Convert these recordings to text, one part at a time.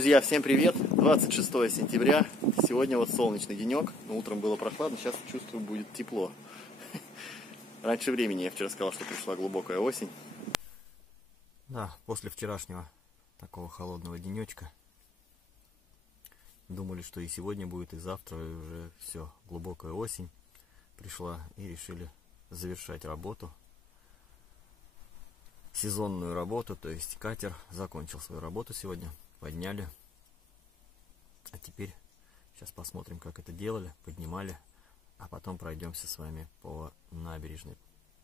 Друзья, всем привет! 26 сентября. Сегодня вот солнечный денек. Но утром было прохладно, сейчас чувствую, будет тепло. Раньше времени я вчера сказал, что пришла глубокая осень. Да, после вчерашнего такого холодного денечка думали, что и сегодня будет, и завтра, и уже все, глубокая осень пришла, и решили завершать работу. Сезонную работу, то есть катер закончил свою работу сегодня, подняли. А теперь сейчас посмотрим, как это делали, поднимали, а потом пройдемся с вами по набережной,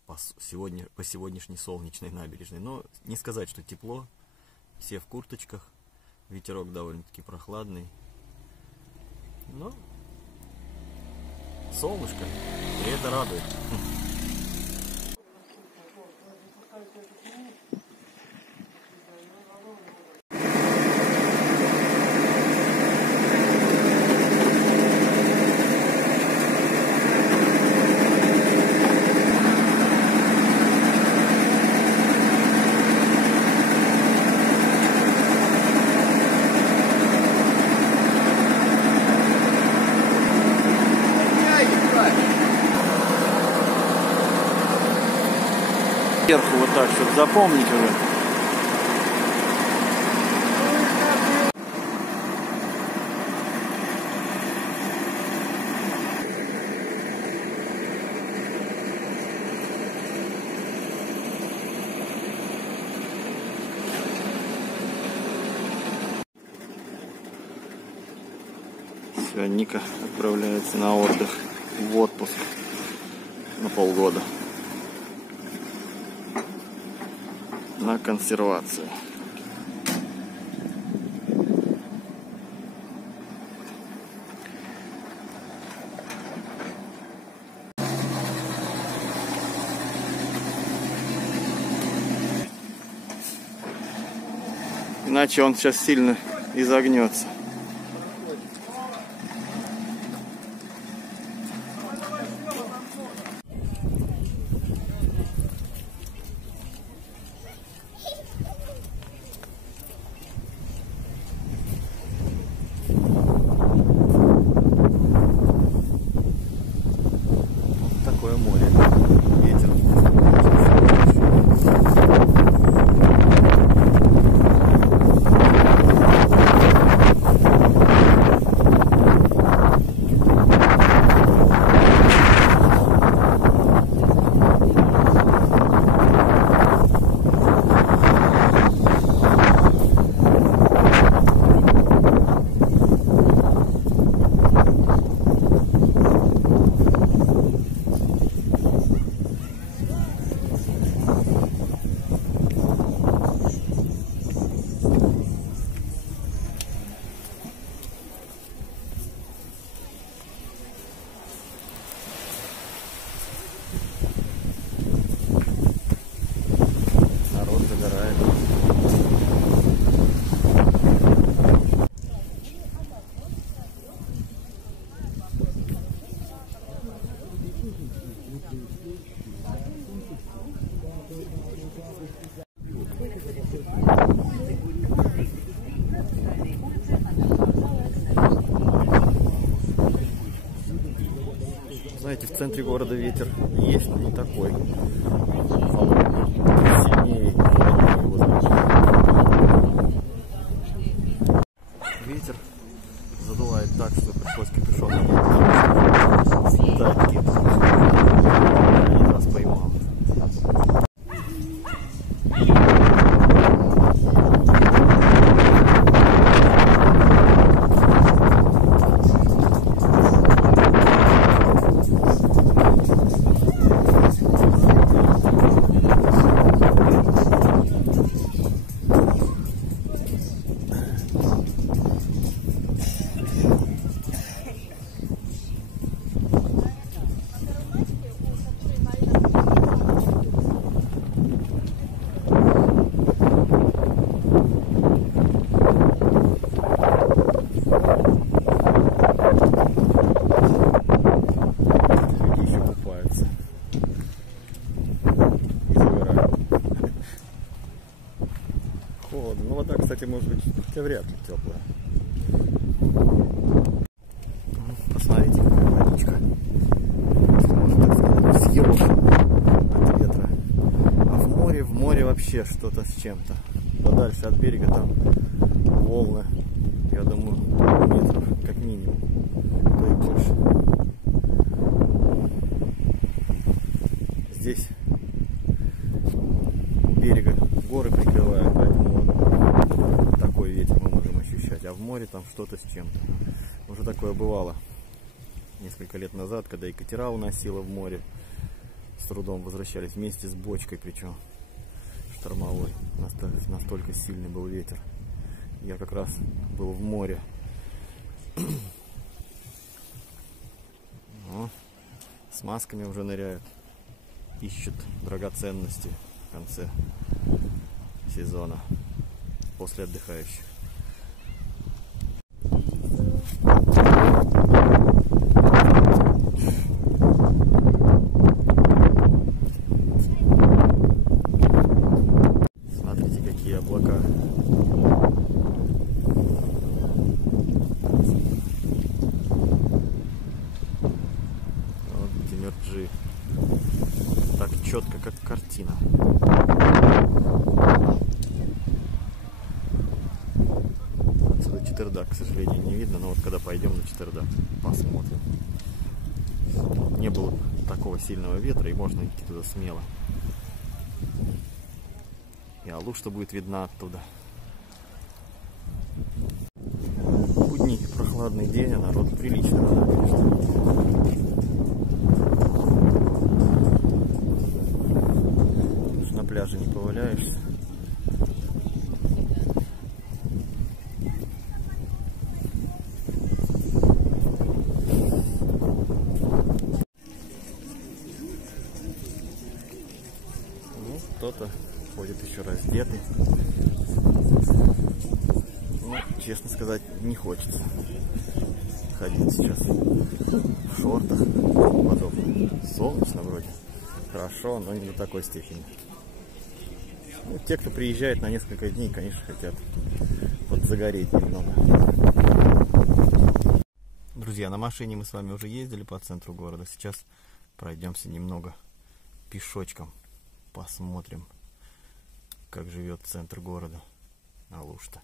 по сегодняшней солнечной набережной. Но не сказать, что тепло, все в курточках, ветерок довольно-таки прохладный, но солнышко, и это радует. Сверху вот так, чтобы запомнить уже. Все, Ника отправляется на отдых, в отпуск на полгода. На консервацию. Иначе он сейчас сильно изогнется. Такое море. Ветер. Знаете, в центре города ветер есть, но не такой холодный, сильнее его значит. Ветер задувает так, что пришлось капюшон надеть. Тайки. Один раз поймал. кстати, может быть, хотя вряд ли теплая. Посмотрите, какая водичка. Можно так сказать, съешь от ветра. А в море вообще что-то с чем-то. Подальше от берега там волны, я думаю, метров как минимум, то и больше. Здесь берега горы прикрывают, поэтому вот такой ветер мы можем ощущать. А в море там что-то с чем-то. Уже такое бывало несколько лет назад, когда и катера уносило в море, с трудом возвращались вместе с бочкой, причем штормовой. Настолько сильный был ветер. Я как раз был в море. Ну, с масками уже ныряют, ищут драгоценности в конце сезона после отдыхающих. Смотрите, какие облака. Вот Демирджи. Так четко, как картина. Отсюда Четырдак, к сожалению, не видно, но вот когда пойдем на Четырдак, посмотрим. Не было такого сильного ветра, и можно идти туда смело. И Алушта будет видна оттуда. Будний прохладный день, а народ прилично, конечно. Уж на пляже не поваляешься. Ну, кто-то ходит еще раздетый. Ну, честно сказать, не хочется ходить сейчас в шортах. Потом солнечно вроде. Хорошо, но не до такой степени. Ну, те, кто приезжает на несколько дней, конечно, хотят подзагореть немного. Друзья, на машине мы с вами уже ездили по центру города. Сейчас пройдемся немного пешочком. Посмотрим, как живет центр города Алушта.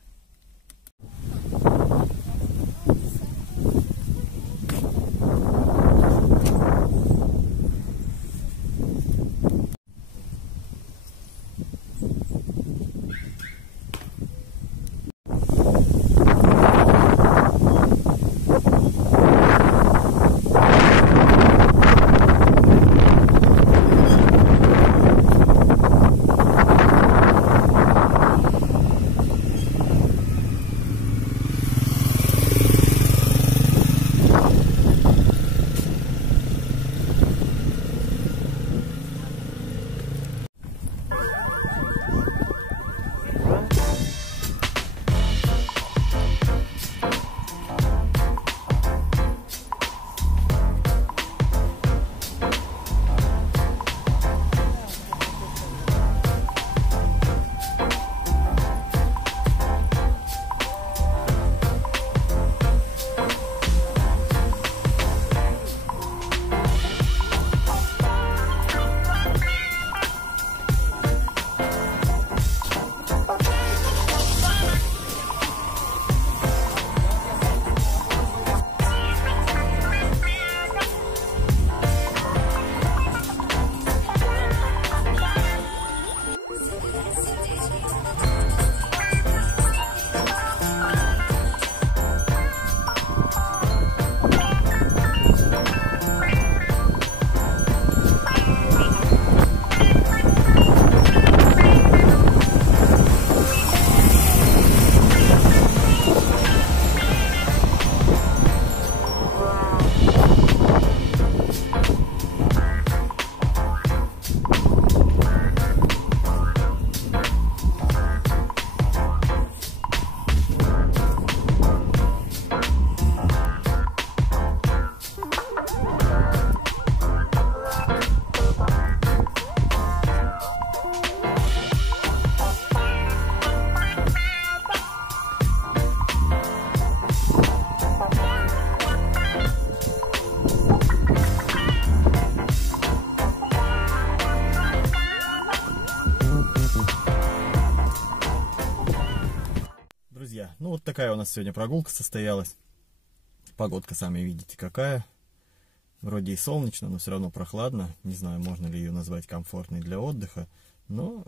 вот такая у нас сегодня прогулка состоялась. Погодка, сами видите, какая. Вроде и солнечно, но все равно прохладно. Не знаю, можно ли ее назвать комфортной для отдыха. Но,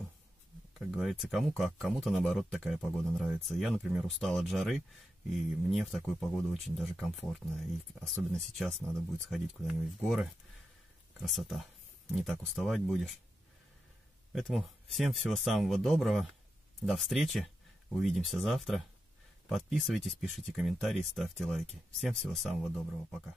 как говорится, кому как. Кому-то, наоборот, такая погода нравится. Я, например, устал от жары, и мне в такую погоду очень даже комфортно. И особенно сейчас надо будет сходить куда-нибудь в горы. Красота. Не так уставать будешь. Поэтому всем всего самого доброго. До встречи. Увидимся завтра. Подписывайтесь, пишите комментарии, ставьте лайки. Всем всего самого доброго. Пока.